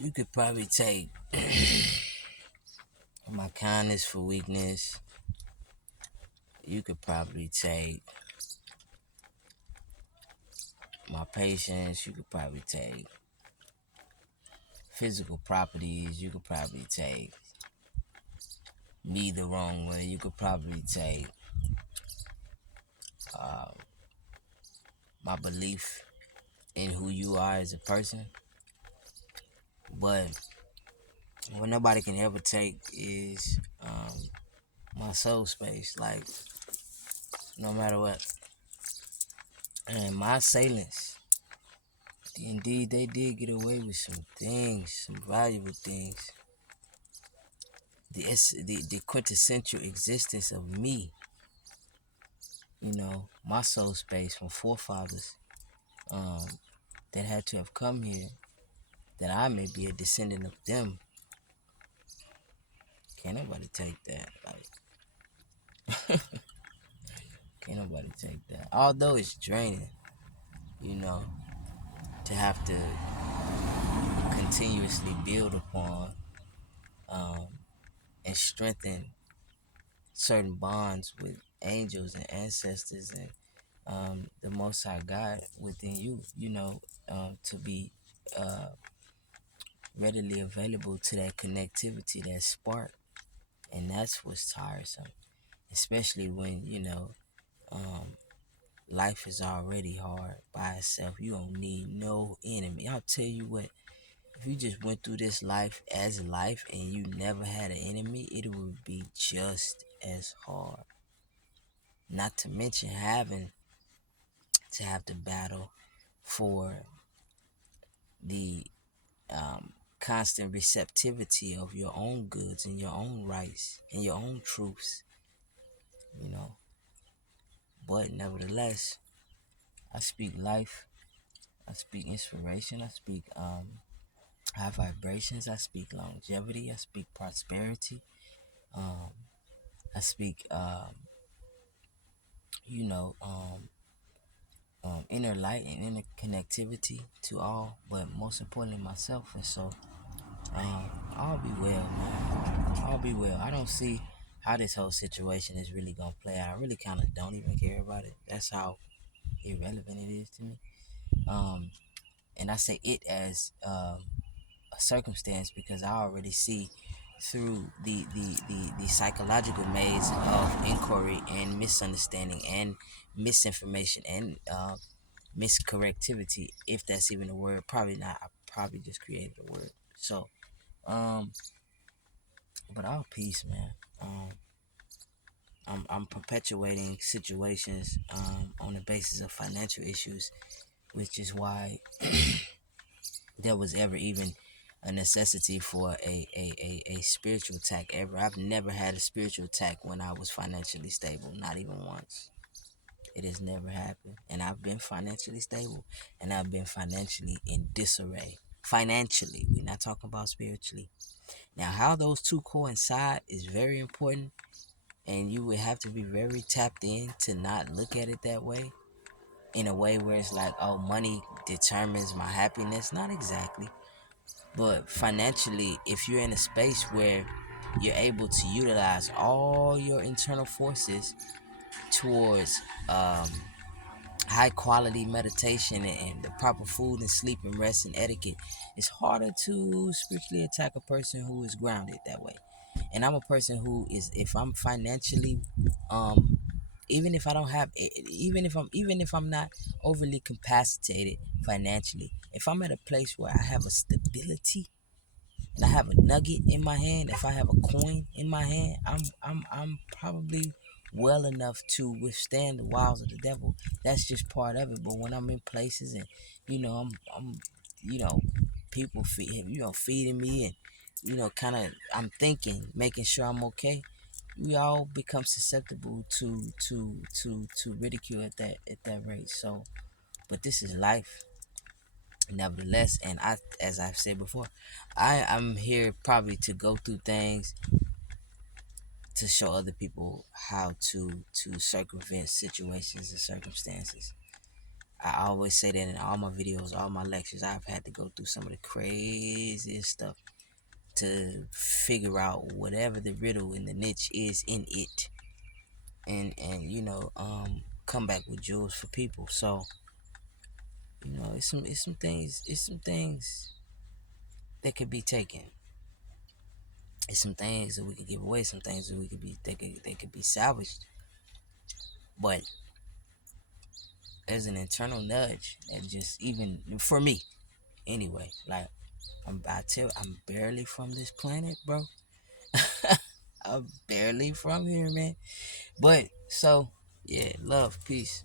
You could probably take my kindness for weakness. You could probably take my patience. You could probably take physical properties. You could probably take me the wrong way. You could probably take uh, my belief in who you are as a person. But what nobody can ever take is my soul space. Like, no matter what. And my assailants, indeed, they did get away with some things, some valuable things. The quintessential existence of me, my soul space from forefathers um, that had to have come here, that I may be a descendant of them. Can't nobody take that. Like, can't nobody take that. Although it's draining, you know, to have to continuously build upon um, and strengthen certain bonds with angels and ancestors and the Most High God within you, to be uh, readily available to that connectivity, that spark. And that's what's tiresome, especially when, um, life is already hard by itself. You don't need no enemy. I'll tell you what, if you just went through this life as life and you never had an enemy, it would be just as hard. Not to mention having to have to battle for the constant receptivity of your own goods and your own rights and your own truths, you know. But nevertheless, I speak life, I speak inspiration, I speak high vibrations, I speak longevity, I speak prosperity, um, I speak, you know, um, inner light and inner connectivity to all, but most importantly myself. And so, I'll be well, man. I'll be well. I don't see how this whole situation is really gonna play out. I really kind of don't even care about it. That's how irrelevant it is to me. Um, and I say it as a circumstance because I already see through the psychological maze of inquiry and misunderstanding and misinformation and miscorrectivity, if that's even a word. Probably not. I probably just created a word. So, um, but all peace, man. I'm perpetuating situations on the basis of financial issues, which is why there was ever even a necessity for a spiritual attack ever. I've never had a spiritual attack when I was financially stable, not even once. It has never happened. And I've been financially stable and I've been financially in disarray. Financially, we're not talking about spiritually. Now, how those two coincide is very important, and you would have to be very tapped in to not look at it that way, in a way where it's like, oh, money determines my happiness. Not exactly. But financially, if you're in a space where you're able to utilize all your internal forces towards high quality meditation and the proper food and sleep and rest and etiquette, it's harder to spiritually attack a person who is grounded that way. And I'm a person who is, if I'm financially, um, even if I don't have, even if I'm not overly capacitated financially, if I'm at a place where I have a stability and I have a nugget in my hand, if I have a coin in my hand, I'm probably well enough to withstand the wiles of the devil. That's just part of it. But when I'm in places and I'm you know people feeding me and kind of I'm thinking, making sure I'm okay. We all become susceptible to ridicule at that rate. So, but this is life nevertheless. And as I've said before, I'm here probably to go through things to show other people how to circumvent situations and circumstances. I always say that in all my videos, all my lectures. I've had to go through some of the craziest stuff to figure out whatever the riddle and the niche is in it, and come back with jewels for people. So it's some things that could be taken. It's some things that we could give away. Some things that we could be they could be salvaged. But there's an internal nudge that just, even for me anyway, like I'm barely from this planet, bro. I'm barely from here, man. But so yeah, love, peace.